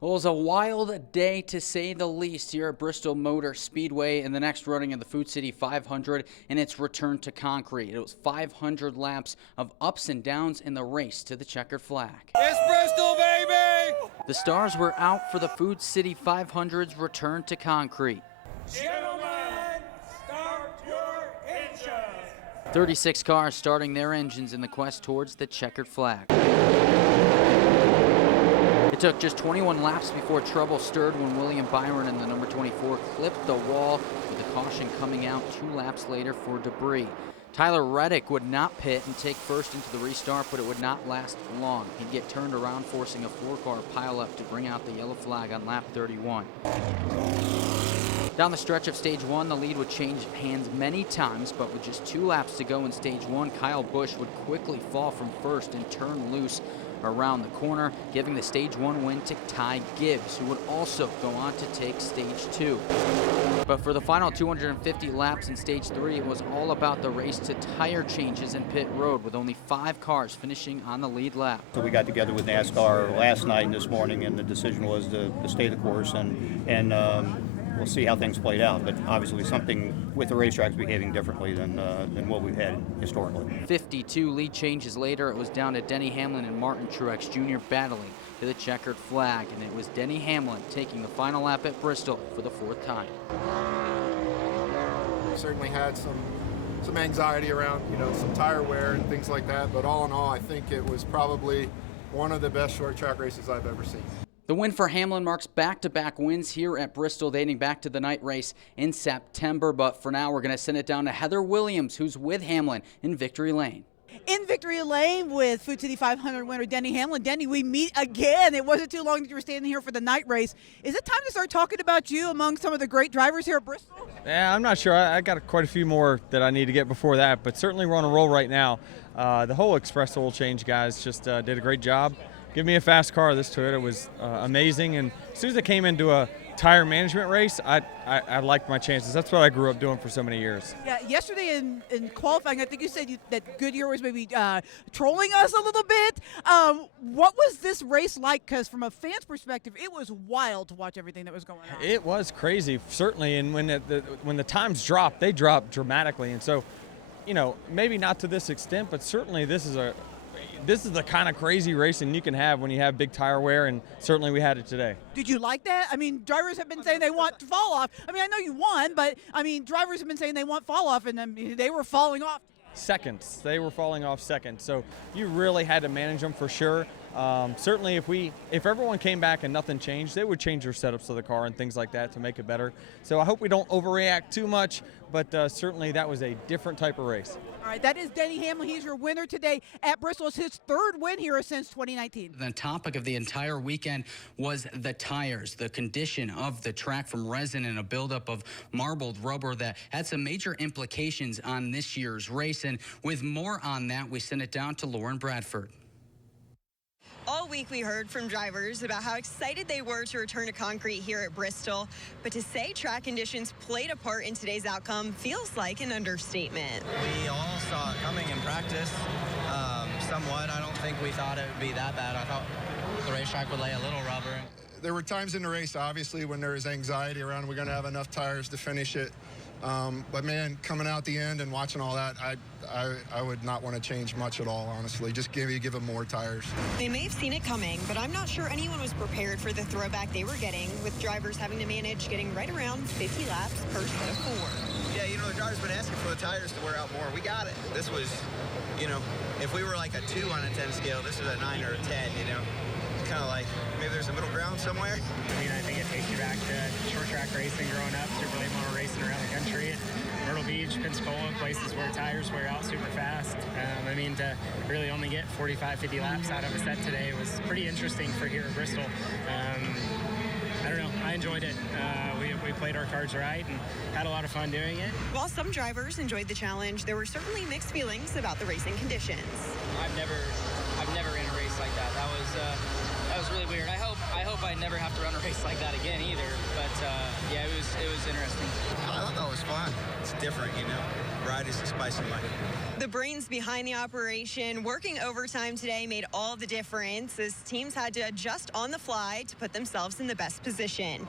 Well, it was a wild day to say the least here at Bristol Motor Speedway in the next running of the Food City 500 and its return to concrete. It was 500 laps of ups and downs in the race to the checkered flag. It's Bristol, baby! The stars were out for the Food City 500's return to concrete. Gentlemen, start your engines! 36 cars starting their engines in the quest towards the checkered flag. It took just 21 laps before trouble stirred when William Byron in the number 24 clipped the wall, with the caution coming out 2 laps later for debris. Tyler Reddick would not pit and take first into the restart, but it would not last long. He'd get turned around, forcing a 4-car pileup to bring out the yellow flag on lap 31. Down the stretch of stage 1, the lead would change hands many times, but with just 2 laps to go in stage 1, Kyle Busch would quickly fall from first and turn loose around the corner, giving the stage 1 win to Ty Gibbs, who would also go on to take stage 2. But for the final 250 laps in stage 3, it was all about the race to tire changes in pit road, with only 5 cars finishing on the lead lap. So we got together with NASCAR last night and this morning, and the decision was to stay the course, and we'll see how things played out. But obviously something with the racetracks behaving differently than what we've had historically. 52 lead changes later, it was down to Denny Hamlin and Martin Truex Jr. battling to the checkered flag, and it was Denny Hamlin taking the final lap at Bristol for the 4th time. We certainly had some anxiety around, some tire wear and things like that, but all in all, I think it was probably one of the best short track races I've ever seen. The win for Hamlin marks back-to-back wins here at Bristol, dating back to the night race in September. But for now, we're going to send it down to Heather Williams, who's with Hamlin in Victory Lane. In Victory Lane with Food City 500 winner Denny Hamlin. Denny, we meet again. It wasn't too long that you were standing here for the night race. Is it time to start talking about you among some of the great drivers here at Bristol? Yeah, I'm not sure. I got quite a few more that I need to get before that, but certainly we're on a roll right now. The whole Express Oil Change guys just did a great job. Give me a fast car, this Toyota was amazing, and as soon as it came into a tire management race, I liked my chances. That's what I grew up doing for so many years. Yeah, yesterday in qualifying, I think you said that Goodyear was maybe trolling us a little bit. What was this race like? Because from a fan's perspective, it was wild to watch everything that was going on. It was crazy, certainly, and when the times dropped, they dropped dramatically, and so, maybe not to this extent, but certainly this is the kind of crazy racing you can have when you have big tire wear, and certainly we had it today. Did you like that? I mean, drivers have been saying they want to fall off. I mean, I know you won, but I mean, drivers have been saying they want fall off, and they were falling off. Seconds. They were falling off seconds. So you really had to manage them for sure. Certainly if everyone came back and nothing changed, they would change their setups of the car and things like that to make it better. So I hope we don't overreact too much, but certainly that was a different type of race. All right, that is Denny Hamlin. He's your winner today at Bristol. It's his 3rd win here since 2019. The topic of the entire weekend was the tires, the condition of the track from resin and a buildup of marbled rubber that had some major implications on this year's race. And with more on that, we send it down to Lauren Bradford. All week we heard from drivers about how excited they were to return to concrete here at Bristol. But to say track conditions played a part in today's outcome feels like an understatement. We all saw it coming in practice somewhat. I don't think we thought it would be that bad. I thought the racetrack would lay a little rubber. There were times in the race, obviously, when there was anxiety around we're going to have enough tires to finish it. But man, coming out the end and watching all that, I would not want to change much at all, honestly. Just give them more tires. They may have seen it coming, but I'm not sure anyone was prepared for the throwback they were getting, with drivers having to manage getting right around 50 laps per set of 4. Yeah, the drivers been asking for the tires to wear out more. We got it. This was, if we were like a 2 on a 10 scale, this is a 9 or a 10, It's kind of like maybe there's a middle ground somewhere. I think it takes you back to short track racing growing up, super late model racing around the country. Myrtle Beach, Pensacola, places where tires wear out super fast. To really only get 45, 50 laps out of a set today was pretty interesting for here at Bristol. I don't know, I enjoyed it. We played our cards right and had a lot of fun doing it. While some drivers enjoyed the challenge, there were certainly mixed feelings about the racing conditions. I've never ran a race like that. That was really really weird. I hope I never have to run a race like that again either. But yeah, it was interesting. I thought that was fun. It's different, you know. Ride is the spice of life. The brains behind the operation working overtime today made all the difference as teams had to adjust on the fly to put themselves in the best position.